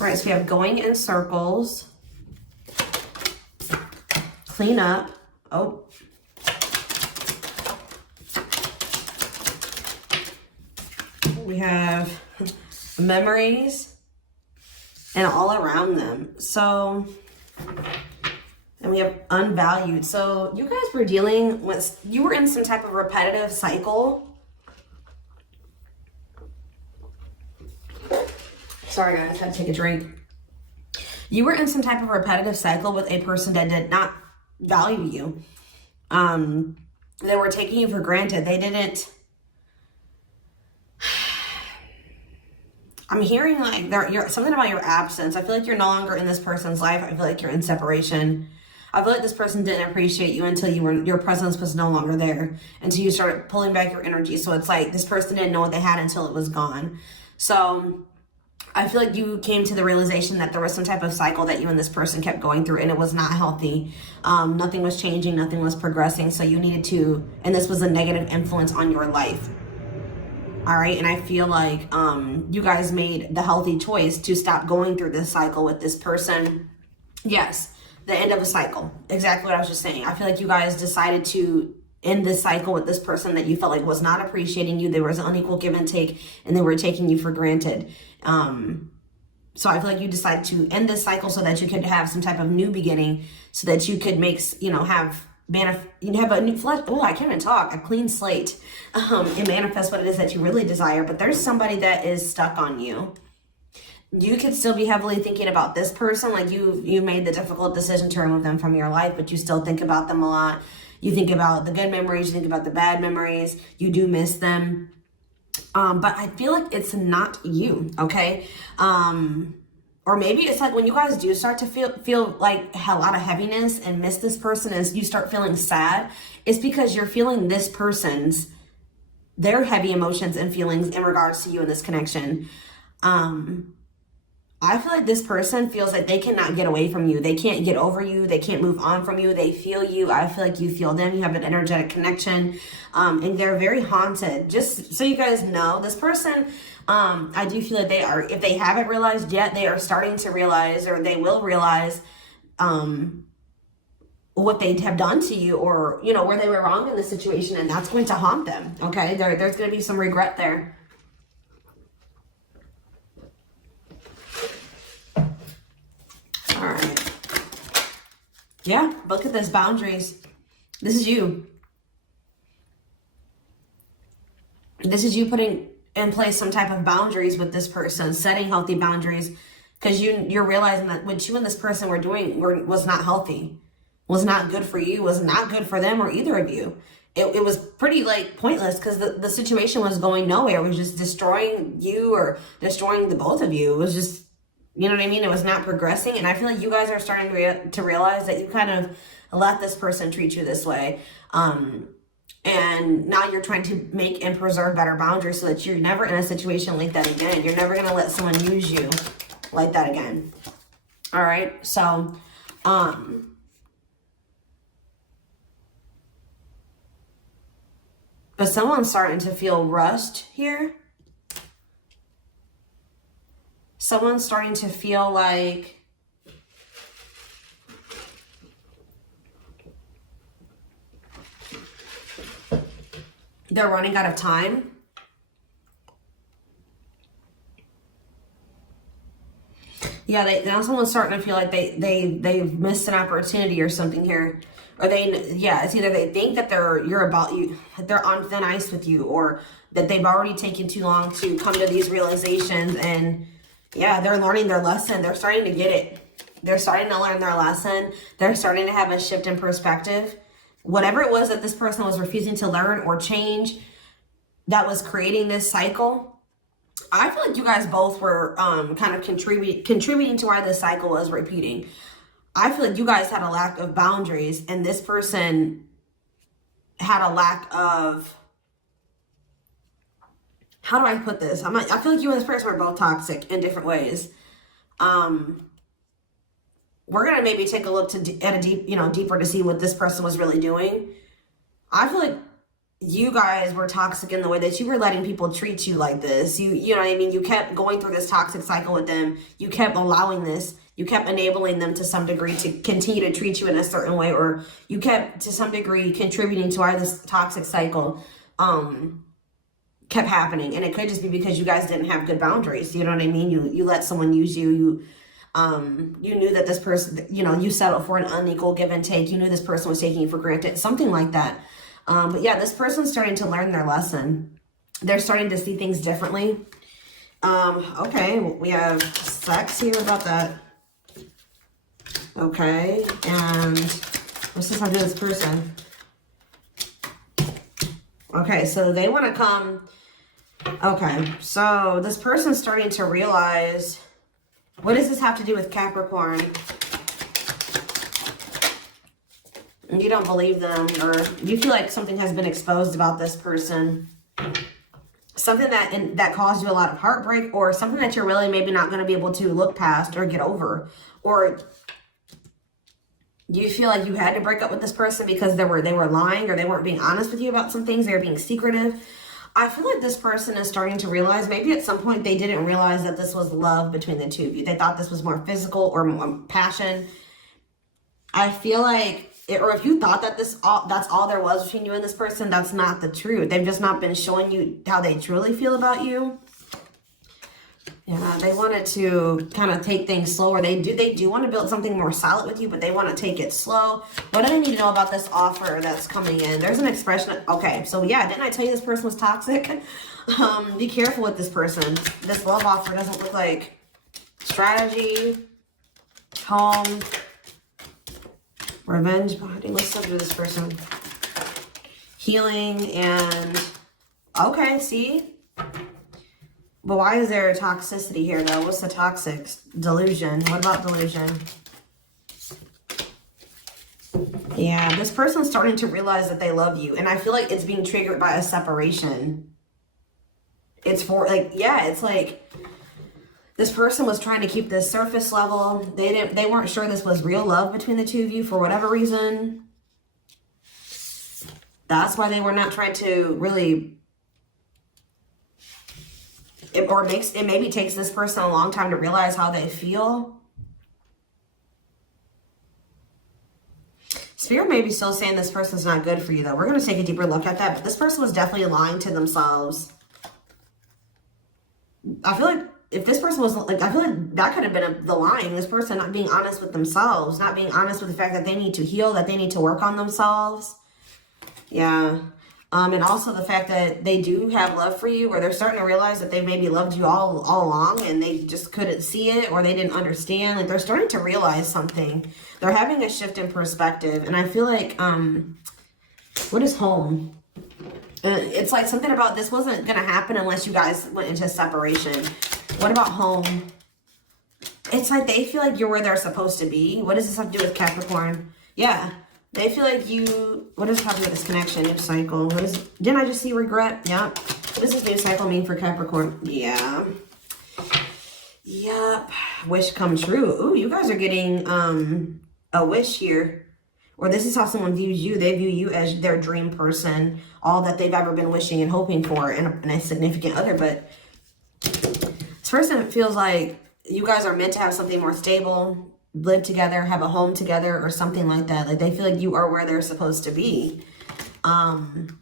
All right, so we have going in circles, clean up. Oh. We have memories and all around them. So, and we have unvalued. So you guys were dealing with, you were in some type of repetitive cycle. Sorry guys, I had to take a drink. You were in some type of repetitive cycle with a person that did not value you. They were taking you for granted. They didn't. I'm hearing like you're something about your absence. I feel like you're no longer in this person's life. I feel like you're in separation. I feel like this person didn't appreciate you until your presence was no longer there, until you started pulling back your energy. So it's like this person didn't know what they had until it was gone. So I feel like you came to the realization that there was some type of cycle that you and this person kept going through, and it was not healthy. Nothing was changing, nothing was progressing. So you needed to, and this was a negative influence on your life. All right, and I feel like you guys made the healthy choice to stop going through this cycle with this person. Yes, the end of a cycle. Exactly what I was just saying. I feel like you guys decided to end this cycle with this person that you felt like was not appreciating you. There was an unequal give and take, and they were taking you for granted. So I feel like you decided to end this cycle so that you could have some type of new beginning, so that you could make, have a new flesh. Oh, I can't even talk. A clean slate, and manifest what it is that you really desire. But there's somebody that is stuck on you. You could still be heavily thinking about this person. Like you made the difficult decision to remove them from your life, but you still think about them a lot. You think about the good memories. You think about the bad memories. You do miss them. But I feel like it's not you. Okay. Or maybe it's like when you guys do start to feel like a lot of heaviness and miss this person, as you start feeling sad, it's because you're feeling this person's, their heavy emotions and feelings in regards to you in this connection. I feel like this person feels like they cannot get away from you. They can't get over you. They can't move on from you. They feel you. I feel like you feel them. You have an energetic connection. And they're very haunted. Just so you guys know, this person, I do feel like they are, if they haven't realized yet, they are starting to realize, or they will realize what they have done to you, or, where they were wrong in the situation. And that's going to haunt them. Okay. There's going to be some regret there. All right. Yeah, look at this, boundaries. This is you. This is you putting in place some type of boundaries with this person, setting healthy boundaries, because you're realizing that what you and this person were doing was not healthy, was not good for you, was not good for them or either of you. It was pretty pointless, because the situation was going nowhere. It was just destroying you or destroying the both of you. It was just, you know what I mean? It was not progressing. And I feel like you guys are starting to realize that you kind of let this person treat you this way. And now you're trying to make and preserve better boundaries so that you're never in a situation like that again. You're never going to let someone use you like that again. All right. So, but someone's starting to feel rushed here. Someone's starting to feel like they're running out of time. Yeah, now someone's starting to feel like they've missed an opportunity or something here. Or it's either they think that they're on thin ice with you, or that they've already taken too long to come to these realizations, and yeah, they're learning their lesson. They're starting to get it. They're starting to learn their lesson. They're starting to have a shift in perspective. Whatever it was that this person was refusing to learn or change that was creating this cycle, I feel like you guys both were kind of contributing to why this cycle was repeating. I feel like you guys had a lack of boundaries, and this person had a lack of, how do I put this? I feel like you and this person were both toxic in different ways. We're gonna maybe take a look deeper to see what this person was really doing. I feel like you guys were toxic in the way that you were letting people treat you like this. You know what I mean? You kept going through this toxic cycle with them. You kept allowing this. You kept enabling them to some degree to continue to treat you in a certain way, or you kept to some degree contributing to why this toxic cycle kept happening. And it could just be because you guys didn't have good boundaries. You know what I mean? You let someone use you. You knew that this person, you know, you settled for an unequal give and take. You knew this person was taking you for granted, something like that. But yeah, this person's starting to learn their lesson. They're starting to see things differently. Okay, we have sex here about that. Okay, and what's this have to do with this person? Okay, so they want to come. Okay, so this person's starting to realize, what does this have to do with Capricorn? You don't believe them, or you feel like something has been exposed about this person. Something that caused you a lot of heartbreak, or something that you're really maybe not going to be able to look past or get over. Or you feel like you had to break up with this person because they were lying, or they weren't being honest with you about some things. They were being secretive. I feel like this person is starting to realize, maybe at some point they didn't realize that this was love between the two of you. They thought this was more physical or more passion. I feel like, or if you thought that that's all there was between you and this person, that's not the truth. They've just not been showing you how they truly feel about you. Yeah, they wanted to kind of take things slower. They do want to build something more solid with you, but they want to take it slow. What do they need to know about this offer that's coming in? There's an expression. Okay, so yeah, didn't I tell you this person was toxic? Be careful with this person. This love offer doesn't look like strategy, home, revenge bonding. What's up with this person? Healing and... Okay, see? But why is there toxicity here, though? What's the toxic? Delusion. What about delusion? Yeah, this person's starting to realize that they love you. And I feel like it's being triggered by a separation. It's for, like, yeah, it's like... This person was trying to keep this surface level. They weren't sure this was real love between the two of you for whatever reason. That's why they were not trying to really... It maybe takes this person a long time to realize how they feel. Spirit may be still saying this person's not good for you, though. We're going to take a deeper look at that. But this person was definitely lying to themselves. I feel like if this person was like, I feel like that could have been the lying. This person not being honest with themselves, not being honest with the fact that they need to heal, that they need to work on themselves. Yeah. And also the fact that they do have love for you, or they're starting to realize that they maybe loved you all along and they just couldn't see it, or they didn't understand. Like, they're starting to realize something. They're having a shift in perspective. And I feel like, what is home? It's like something about this wasn't going to happen unless you guys went into separation. What about home? It's like they feel like you're where they're supposed to be. What does this have to do with Capricorn? Yeah. They feel like you... What does happening with this connection? New cycle. Didn't I just see regret? Yeah. What does this new cycle mean for Capricorn? Yeah. Yep. Wish come true. Ooh, you guys are getting a wish here. Or this is how someone views you. They view you as their dream person. All that they've ever been wishing and hoping for in a significant other. But this person feels like you guys are meant to have something more stable, live together, have a home together, or something like that. Like, they feel like you are where they're supposed to be. What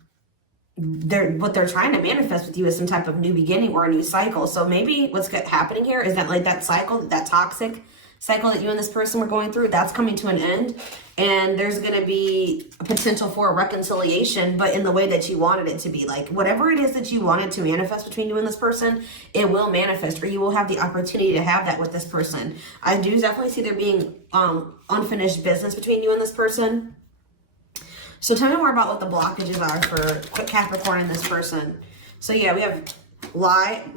they're trying to manifest with you is some type of new beginning or a new cycle. So maybe what's happening here is that, like, that cycle, that toxic cycle that you and this person were going through, that's coming to an end. And there's going to be a potential for a reconciliation, but in the way that you wanted it to be. Like, whatever it is that you wanted to manifest between you and this person, it will manifest, or you will have the opportunity to have that with this person. I do definitely see there being unfinished business between you and this person. So tell me more about what the blockages are for Capricorn and this person. So yeah, we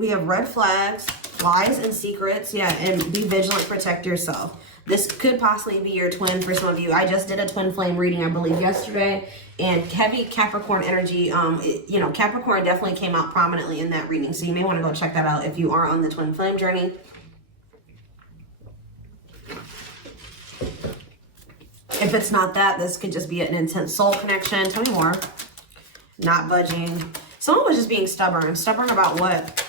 have red flags, lies and secrets. Yeah, and be vigilant, protect yourself. This could possibly be your twin for some of you. I just did a twin flame reading, I believe, yesterday. And heavy Capricorn energy, you know, Capricorn definitely came out prominently in that reading. So you may want to go check that out if you are on the twin flame journey. If it's not that, this could just be an intense soul connection. Tell me more. Not budging. Someone was just being stubborn. Stubborn about what?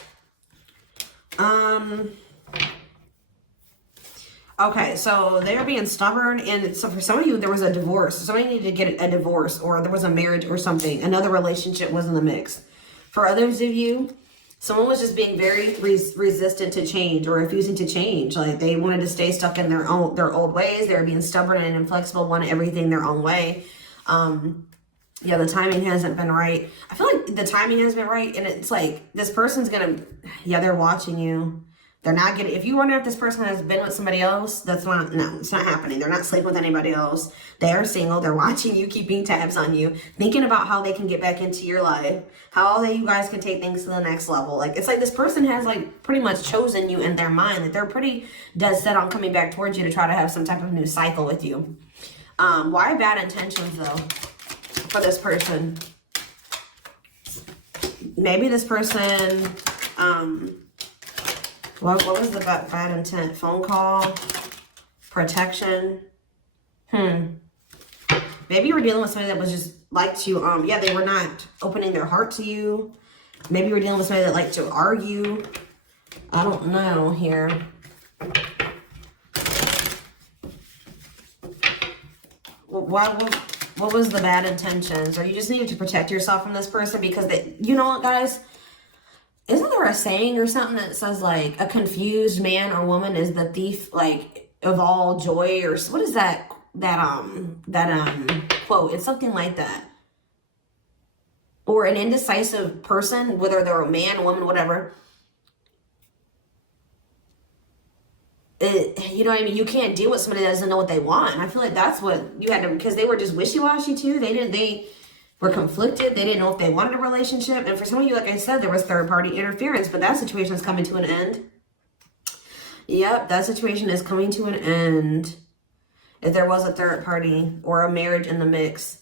Okay, so they're being stubborn, and so for some of you, there was a divorce. Somebody needed to get a divorce, or there was a marriage or something. Another relationship was in the mix. For others of you, someone was just being very resistant to change or refusing to change. Like they wanted to stay stuck in their old ways. They were being stubborn and inflexible, wanted everything their own way. Yeah, the timing hasn't been right. I feel like the timing has been right, and it's like this person's gonna, yeah, they're watching you. They're not getting, if you wonder if this person has been with somebody else, that's not, no, it's not happening. They're not sleeping with anybody else. They are single. They're watching you, keeping tabs on you, thinking about how they can get back into your life, how you guys can take things to the next level. Like, it's like this person has like pretty much chosen you in their mind, that they're pretty dead set on coming back towards you to try to have some type of new cycle with you. Why bad intentions though for this person? Maybe this person, what was the bad intent? Phone call, protection. Maybe you were dealing with somebody that was just liked you. Yeah, they were not opening their heart to you. Maybe you were dealing with somebody that liked to argue. I don't know here. What was the bad intentions? Or you just needed to protect yourself from this person because they, you know what, guys? Isn't there a saying or something that says like a confused man or woman is the thief like of all joy, or what is that quote? It's something like that. Or an indecisive person, whether they're a man, woman, whatever. You know what I mean? You can't deal with somebody that doesn't know what they want. And I feel like that's what you had to, because they were just wishy-washy too. They were conflicted. They didn't know if they wanted a relationship. And for some of you, like I said, there was third-party interference, but that situation is coming to an end. Yep, that situation is coming to an end. If there was a third party or a marriage in the mix.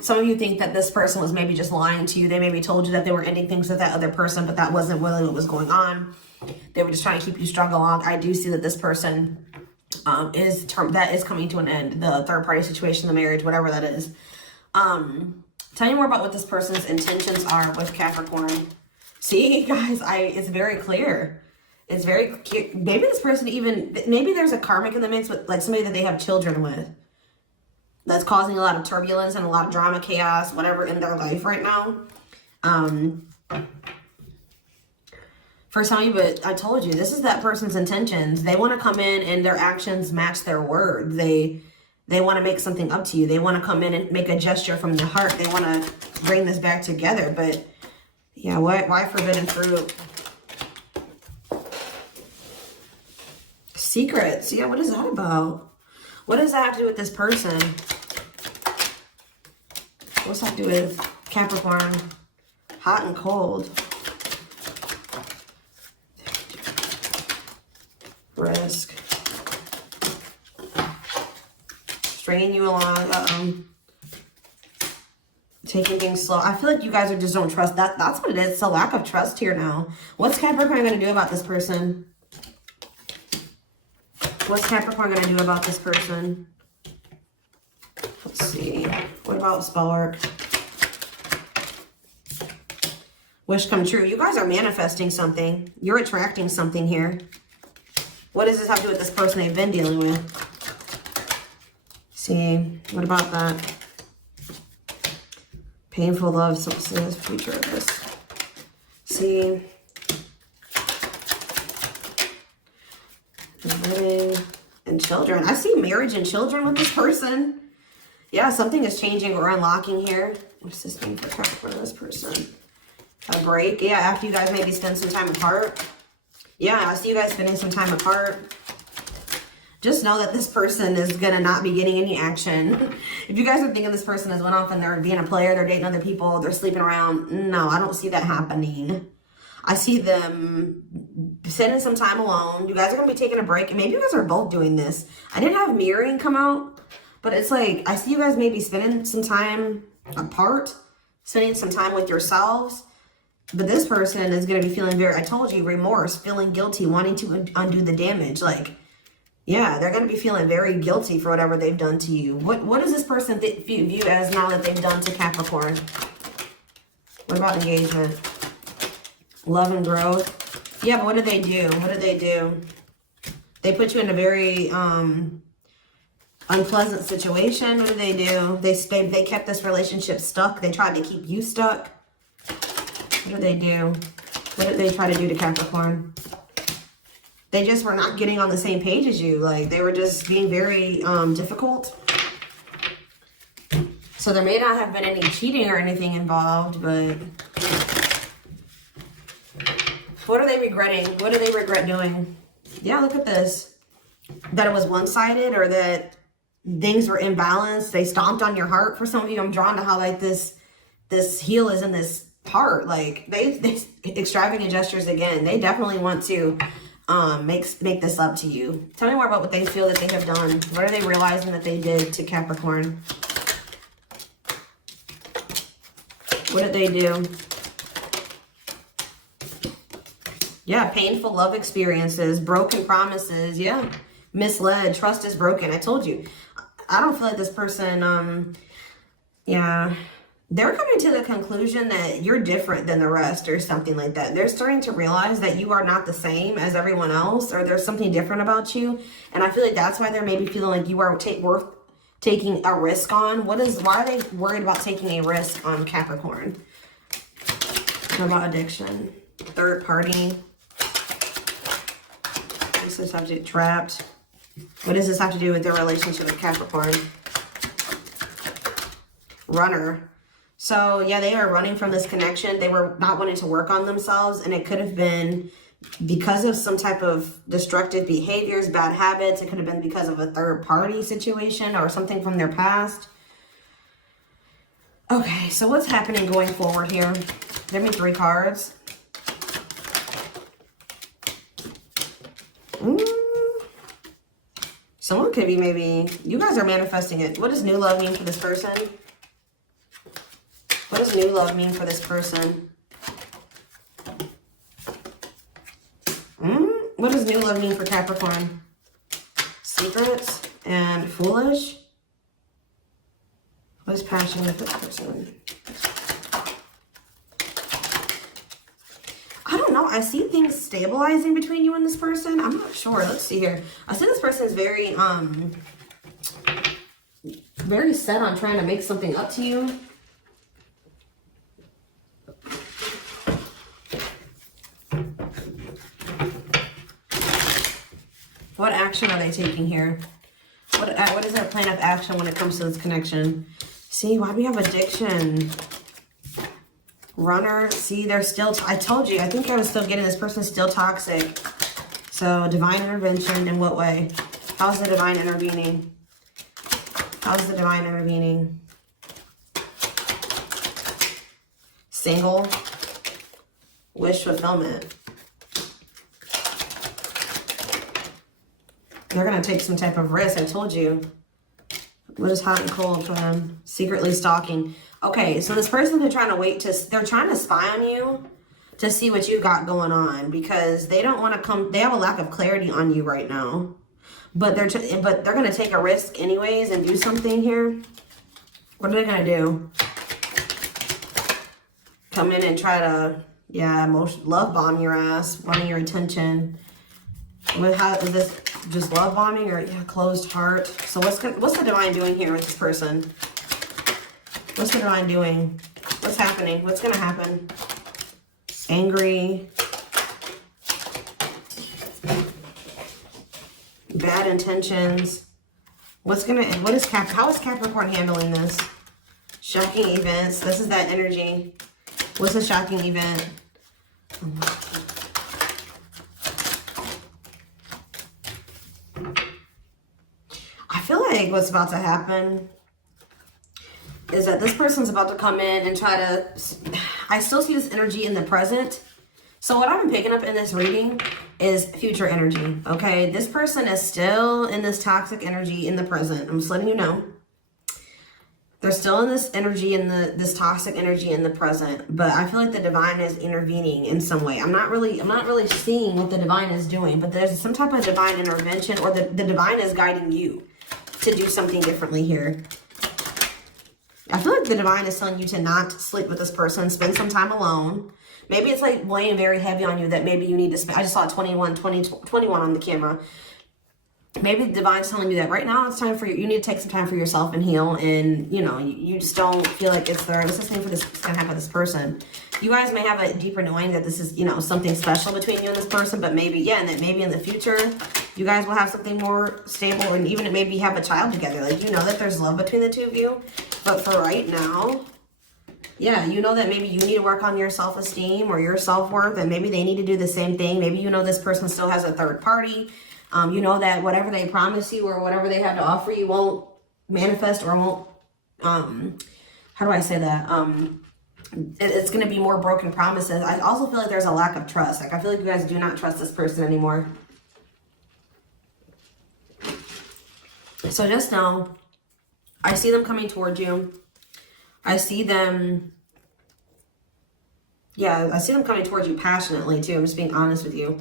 Some of you think that this person was maybe just lying to you. They maybe told you that they were ending things with that other person, but that wasn't really what was going on. They were just trying to keep you strung along. I do see that this person is coming to an end. The third party situation, the marriage, whatever that is. Tell me more about what this person's intentions are with Capricorn. See, guys, it's very clear. It's very clear. Maybe this person maybe there's a karmic in the mix with like somebody that they have children with. That's causing a lot of turbulence and a lot of drama, chaos, whatever in their life right now. For some of you, but I told you, this is that person's intentions. They want to come in and their actions match their words. They want to make something up to you. They want to come in and make a gesture from the heart. They want to bring this back together. But yeah, why forbidden fruit? Secrets. Yeah, what is that about? What does that have to do with this person? What's that to do with Capricorn? Hot and cold. Risk. Stringing you along. Taking things slow. I feel like you guys just don't trust. That's what it is. It's a lack of trust here now. What's Capricorn going to do about this person? What's Capricorn going to do about this person? Let's see. What about Spark? Wish come true. You guys are manifesting something. You're attracting something here. What does this have to do with this person they've been dealing with? See. What about that? Painful love. So what's the future of this? See. Wedding and children. I see marriage and children with this person. Yeah, something is changing or unlocking here. What's this mean for this person? A break. Yeah, after you guys maybe spend some time apart. Yeah, I see you guys spending some time apart. Just know that this person is going to not be getting any action. If you guys are thinking this person has went off and they're being a player, they're dating other people, they're sleeping around. No, I don't see that happening. I see them spending some time alone. You guys are going to be taking a break. And maybe you guys are both doing this. I didn't have mirroring come out. But it's like, I see you guys maybe spending some time apart. Spending some time with yourselves. But this person is going to be feeling very, I told you, remorse, feeling guilty, wanting to undo the damage. Like, yeah, they're going to be feeling very guilty for whatever they've done to you. What does this person view as now that they've done to Capricorn? What about engagement? Love and growth. Yeah, but what did they do? What did they do? They put you in a very unpleasant situation. What did they do? They kept this relationship stuck. They tried to keep you stuck. What did they do? What did they try to do to Capricorn? They just were not getting on the same page as you. Like, they were just being very difficult. So there may not have been any cheating or anything involved, but what are they regretting? What do they regret doing? Yeah, look at this. That it was one-sided, or that things were imbalanced. They stomped on your heart. For some of you, I'm drawn to how like this heel is in this heart. Like they extravagant gestures again. They definitely want to make this up to you. Tell me more about what they feel that they have done. What are they realizing that they did to Capricorn? What did they do? Yeah, painful love experiences, broken promises. Yeah, misled, trust is broken. I told you. I don't feel like this person, yeah, they're coming to the conclusion that you're different than the rest or something like that. They're starting to realize that you are not the same as everyone else, or there's something different about you. And I feel like that's why they're maybe feeling like you are worth taking a risk on. Why are they worried about taking a risk on Capricorn? What about addiction? Third party. What's the subject? Trapped. What does this have to do with their relationship with Capricorn? Runner. So yeah, they are running from this connection. They were not wanting to work on themselves, and it could have been because of some type of destructive behaviors, bad habits. It could have been because of a third party situation or something from their past. Okay, so what's happening going forward here? Give me 3 cards. Someone could be maybe, you guys are manifesting it. What does new love mean for this person? What does new love mean for this person? What does new love mean for Capricorn? Secrets and foolish. What is passion with this person? I don't know. I see things stabilizing between you and this person. I'm not sure. Let's see here. I see this person is very, very set on trying to make something up to you. What action are they taking here? What is their plan of action when it comes to this connection? See, why do we have addiction? Runner, see, they're still, I told you, I think I was still getting this person still toxic. So, divine intervention, in what way? How's the divine intervening? How's the divine intervening? Single, wish fulfillment. They're going to take some type of risk, I told you. What is hot and cold for them? Secretly stalking. Okay, so this person, they're trying to spy on you to see what you got going on, because they don't want to come, they have a lack of clarity on you right now. But they're going to take a risk anyways and do something here. What are they going to do? Come in and try to, yeah, love bomb your ass, wanting your attention. How is this just love bombing, or yeah, closed heart? So what's the divine doing here with this person? What's the divine doing? What's happening? What's gonna happen? Angry. Bad intentions. How is Capricorn handling this? Shocking events. This is that energy. What's a shocking event? I feel like what's about to happen is that this person's about to come in and try to, I still see this energy in the present. So what I'm picking up in this reading is future energy, okay? This person is still in this toxic energy in the present. I'm just letting you know. They're still in this energy, in this toxic energy in the present, but I feel like the divine is intervening in some way. I'm not really seeing what the divine is doing, but there's some type of divine intervention, or the divine is guiding you to do something differently here. I feel like the divine is telling you to not sleep with this person, spend some time alone. Maybe it's like weighing very heavy on you that maybe you need to spend. I just saw 21 on the camera. Maybe the divine's telling you that right now it's time for you need to take some time for yourself and heal, and you know, you just don't feel like it's there. What's the same for this gonna happen with this person? You guys may have a deeper knowing that this is, you know, something special between you and this person, but maybe, yeah, and that maybe in the future you guys will have something more stable, and even maybe have a child together. Like, you know that there's love between the two of you, but for right now, yeah, you know that maybe you need to work on your self-esteem or your self-worth, and maybe they need to do the same thing. Maybe you know this person still has a third party. You know that whatever they promise you or whatever they have to offer you won't manifest, or won't, how do I say that? It's going to be more broken promises. I also feel like there's a lack of trust. Like, I feel like you guys do not trust this person anymore. So just know, I see them coming towards you. I see them, yeah, I see them coming towards you passionately too. I'm just being honest with you.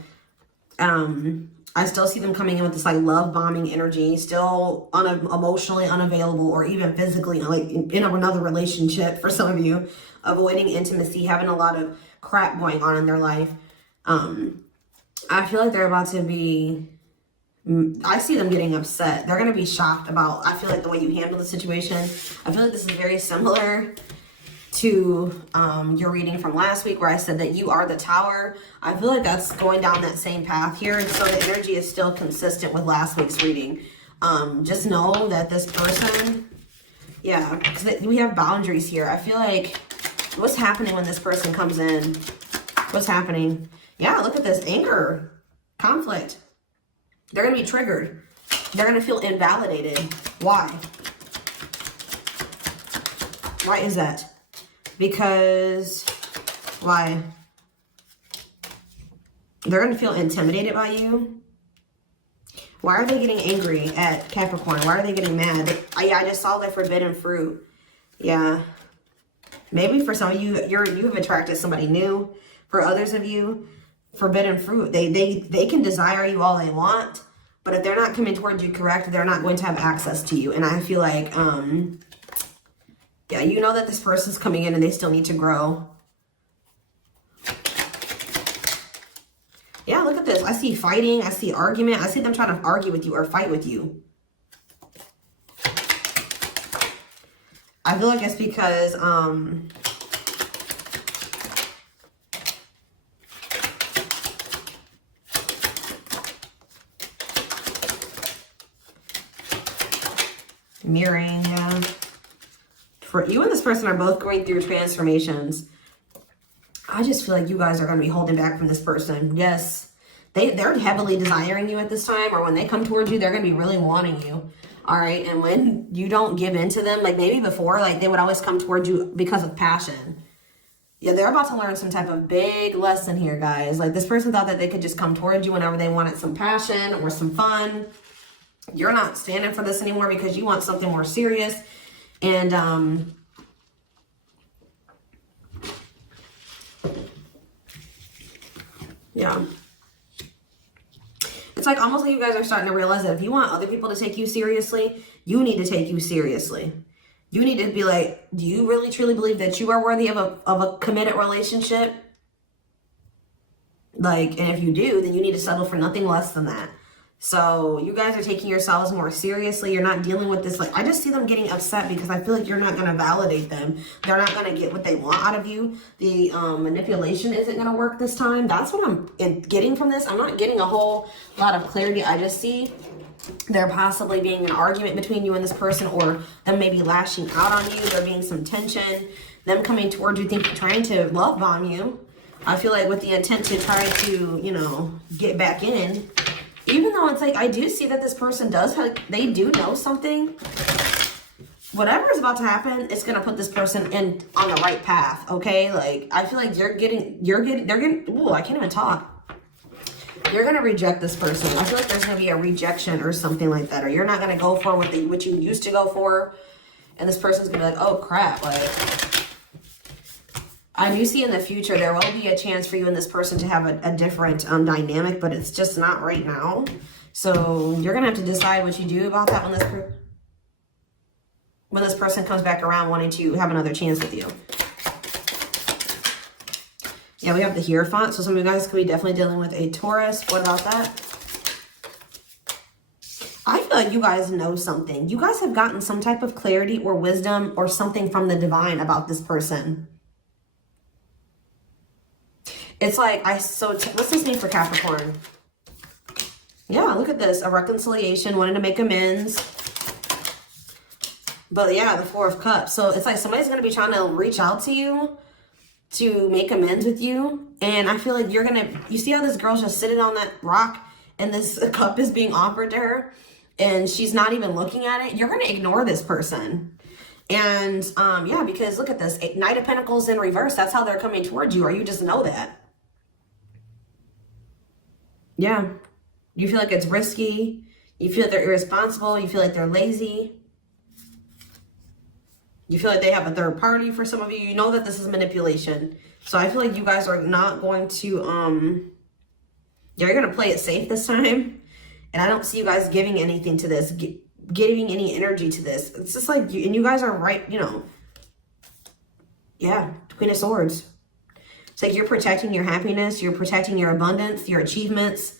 I still see them coming in with this like love bombing energy, still emotionally unavailable, or even physically like in another relationship for some of you, avoiding intimacy, having a lot of crap going on in their life. I feel like they're about to be, I see them getting upset. They're going to be shocked about, I feel like, the way you handle the situation. I feel like this is very similar to your reading from last week, where I said that you are the Tower. I feel like that's going down that same path here, and so the energy is still consistent with last week's reading. Just know that this person, yeah, because we have boundaries here. I feel like, what's happening when this person comes in? What's happening? Yeah, look at this, anger, conflict. They're going to be triggered. They're going to feel invalidated. Why? Why is that? Because, why? They're going to feel intimidated by you. Why are they getting angry at Capricorn? Why are they getting mad? Yeah, I just saw the forbidden fruit. Yeah. Maybe for some of you, you have attracted somebody new. For others of you, forbidden fruit. They can desire you all they want, but if they're not coming towards you correct, they're not going to have access to you. And I feel like, yeah, you know that this person's coming in and they still need to grow. Yeah, look at this. I see fighting. I see argument. I see them trying to argue with you or fight with you. I feel like it's because, mirroring, yeah. For you and this person are both going through transformations. I just feel like you guys are going to be holding back from this person. Yes, they're heavily desiring you at this time, or when they come towards you, they're going to be really wanting you. All right, and when you don't give in to them, like maybe before, like they would always come towards you because of passion. Yeah, they're about to learn some type of big lesson here, guys. Like, this person thought that they could just come towards you whenever they wanted some passion or some fun. You're not standing for this anymore because you want something more serious. And yeah, it's like almost like you guys are starting to realize that if you want other people to take you seriously, you need to take you seriously. You need to be like, do you really truly believe that you are worthy of a committed relationship? Like, and if you do, then you need to settle for nothing less than that. So you guys are taking yourselves more seriously. You're not dealing with this. Like, I just see them getting upset because I feel like you're not going to validate them. They're not going to get what they want out of you. The manipulation isn't going to work this time. That's what I'm getting from this. I'm not getting a whole lot of clarity. I just see there possibly being an argument between you and this person, or them maybe lashing out on you. There being some tension. Them coming towards you, trying to love bomb you. I feel like with the intent to try to, you know, get back in. Even though it's like, I do see that this person does, they do know something. Whatever is about to happen, it's going to put this person on the right path, okay? Like, I feel like they're getting, ooh, I can't even talk. You're going to reject this person. I feel like there's going to be a rejection or something like that, or you're not going to go for what you used to go for. And this person's gonna be like, oh crap, like, I do see in the future there will be a chance for you and this person to have a different dynamic, but it's just not right now. So you're gonna have to decide what you do about that when this person comes back around wanting to have another chance with you. Yeah, we have the Hierophant. So some of you guys could be definitely dealing with a Taurus. What about that? I feel like you guys know something. You guys have gotten some type of clarity or wisdom or something from the divine about this person. It's like, what's this mean for Capricorn? Yeah, look at this. A reconciliation, wanting to make amends. But yeah, the Four of Cups. So it's like somebody's going to be trying to reach out to you to make amends with you. And I feel like you see how this girl's just sitting on that rock and this cup is being offered to her and she's not even looking at it. You're going to ignore this person. And yeah, because look at this. Knight of Pentacles in reverse. That's how they're coming towards you, or you just know that. Yeah. You feel like it's risky. You feel like they're irresponsible. You feel like they're lazy. You feel like they have a third party for some of you. You know that this is manipulation. So I feel like you guys are not going to, you're going to play it safe this time. And I don't see you guys giving anything to this, giving any energy to this. It's just like, you guys are right, you know. Yeah, Queen of Swords. It's like you're protecting your happiness. You're protecting your abundance, your achievements,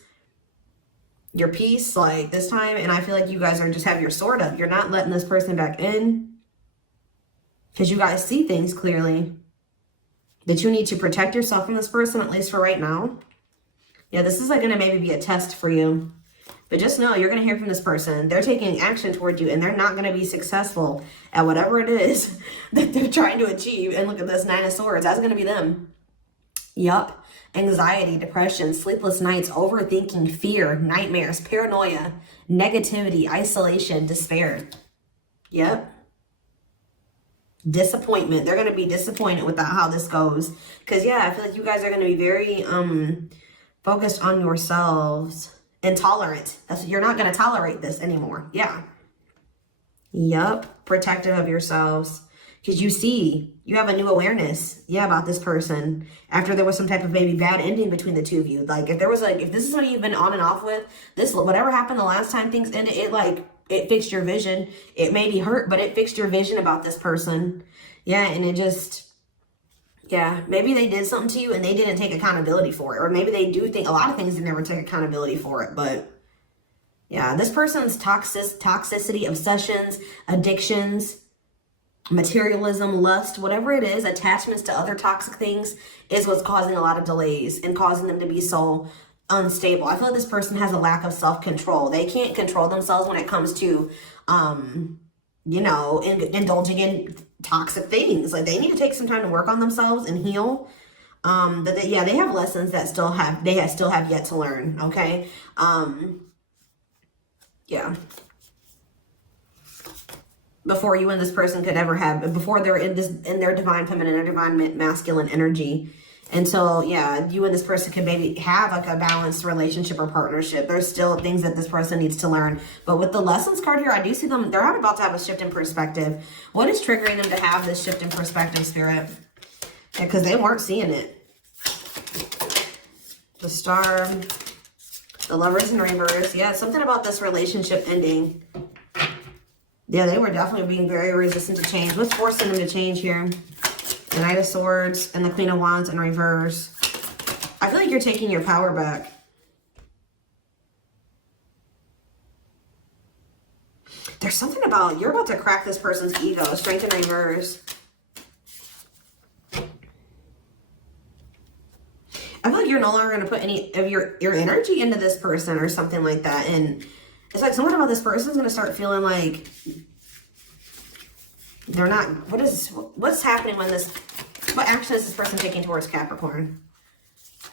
your peace, like this time. And I feel like you guys are just have your sword up. You're not letting this person back in. Because you guys see things clearly. That you need to protect yourself from this person, at least for right now. Yeah, this is like going to maybe be a test for you. But just know, you're going to hear from this person. They're taking action toward you, and they're not going to be successful at whatever it is that they're trying to achieve. And look at this, Nine of Swords. That's going to be them. Yup. Anxiety, depression, sleepless nights, overthinking, fear, nightmares, paranoia, negativity, isolation, despair. Yep. Disappointment. They're going to be disappointed with how this goes. Because, yeah, I feel like you guys are going to be very focused on yourselves and tolerant. You're not going to tolerate this anymore. Yeah. Yup. Protective of yourselves. Because you have a new awareness, yeah, about this person. After there was some type of maybe bad ending between the two of you. Like, if this is somebody you've been on and off with, whatever happened the last time things ended, it fixed your vision. It may be hurt, but it fixed your vision about this person. Yeah, and it just, yeah, maybe they did something to you and they didn't take accountability for it. Or maybe they do think a lot of things they never take accountability for it. But yeah, this person's toxicity, obsessions, addictions, materialism, lust, whatever it is, attachments to other toxic things is what's causing a lot of delays and causing them to be so unstable. I feel like this person has a lack of self-control. They can't control themselves when it comes to, you know, indulging in toxic things. Like, they need to take some time to work on themselves and heal. They have lessons that they still have yet to learn. Okay. Yeah. Before you and this person could ever have, before they're in their divine feminine or divine masculine energy. And so, yeah, you and this person can maybe have like a balanced relationship or partnership. There's still things that this person needs to learn. But with the lessons card here, I do see them, they're about to have a shift in perspective. What is triggering them to have this shift in perspective, Spirit? Yeah, because they weren't seeing it. The Star, the Lovers in reverse. Yeah, something about this relationship ending. Yeah, they were definitely being very resistant to change. What's forcing them to change here? The Knight of Swords and the Queen of Wands in reverse. I feel like you're taking your power back. There's something about, you're about to crack this person's ego. Strength in reverse. I feel like you're no longer going to put any of your energy into this person or something like that. And it's like something about this person's going to start feeling like they're not, what's happening when what action is this person taking towards Capricorn?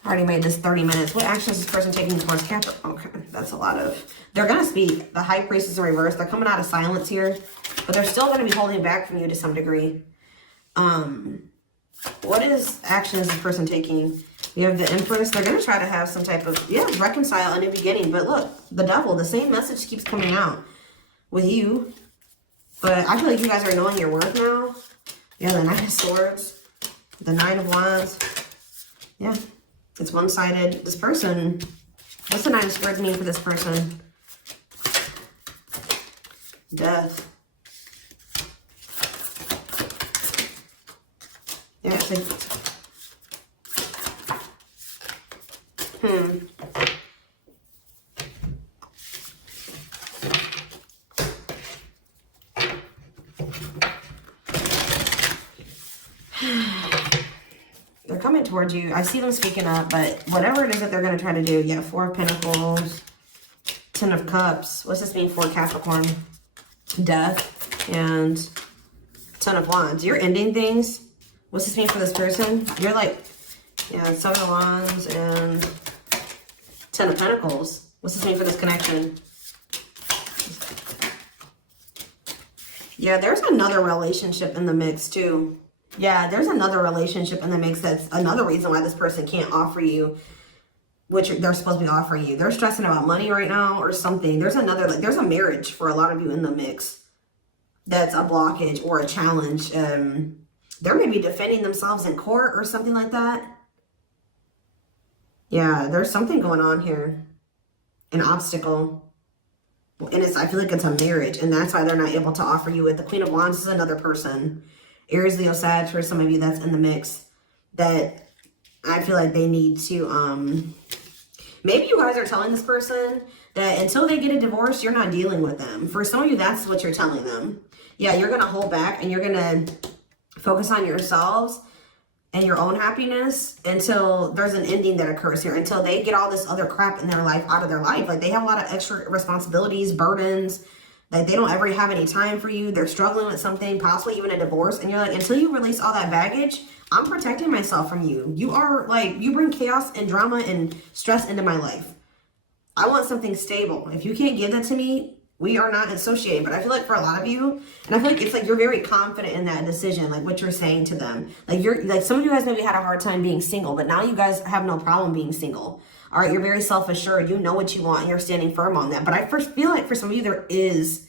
I already made this 30 minutes. What action is this person taking towards Capricorn? Okay, that's a lot of, they're going to speak. The High Priestess in reverse. They're coming out of silence here, but they're still going to be holding back from you to some degree. What action is this person taking? You have the Empress. They're going to try to have some type of, reconcile a new beginning. But look, the Devil, the same message keeps coming out with you. But I feel like you guys are knowing your worth now. Yeah, the Nine of Swords. The Nine of Wands. Yeah, it's one-sided. This person, what's the Nine of Swords mean for this person? Death. Yeah, it's like, they're coming towards you. I see them speaking up, but whatever it is that they're going to try to do. Yeah, Four of Pentacles, Ten of Cups. What's this mean for Capricorn? Death and Ten of Wands. You're ending things. What's this mean for this person? You're like, yeah, Seven of Wands and Ten of Pentacles. What's this mean for this connection? Yeah, there's another relationship in the mix too. Yeah, there's another relationship in the mix. That's another reason why this person can't offer you what they're supposed to be offering you. They're stressing about money right now or something. There's another, like, there's a marriage for a lot of you in the mix that's a blockage or a challenge. They're maybe defending themselves in court or something like that. Yeah, there's something going on here. An obstacle. And I feel like it's a marriage, and that's why they're not able to offer you it. The Queen of Wands is another person. Aries, Leo, Sag, for some of you that's in the mix, that I feel like they need to, maybe you guys are telling this person that until they get a divorce, you're not dealing with them. For some of you, that's what you're telling them. Yeah, you're going to hold back and you're going to focus on yourselves and your own happiness until there's an ending that occurs here, until they get all this other crap in their life out of their life. Like, they have a lot of extra responsibilities, burdens, like they don't ever have any time for you. They're struggling with something, possibly even a divorce. And you're like, until you release all that baggage, I'm protecting myself from you. You are like, you bring chaos and drama and stress into my life. I want something stable. If you can't give that to me, we are not associated. But I feel like for a lot of you, and I feel like it's like you're very confident in that decision, like what you're saying to them. Like, you're like, some of you guys maybe had a hard time being single, but now you guys have no problem being single. All right, you're very self-assured. You know what you want and you're standing firm on that. But I first feel like for some of you, there is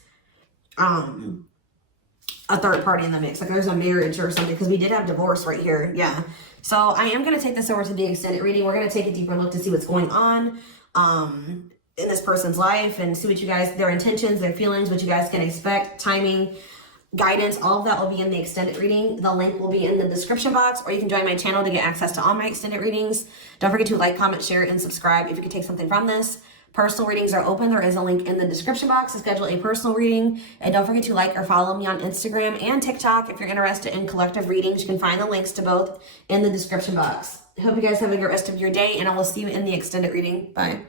a third party in the mix. Like, there's a marriage or something, because we did have divorce right here. Yeah. So I am going to take this over to the extended reading. We're going to take a deeper look to see what's going on in this person's life and see what you guys, their intentions, their feelings, what you guys can expect, timing, guidance, all of that will be in the extended reading. The link will be in the description box, or you can join my channel to get access to all my extended readings. Don't forget to like, comment, share, and subscribe if you can take something from this. Personal readings are open. There is a link in the description box to schedule a personal reading. And don't forget to like or follow me on Instagram and TikTok if you're interested in collective readings. You can find the links to both in the description box. I hope you guys have a good rest of your day, and I will see you in the extended reading. Bye.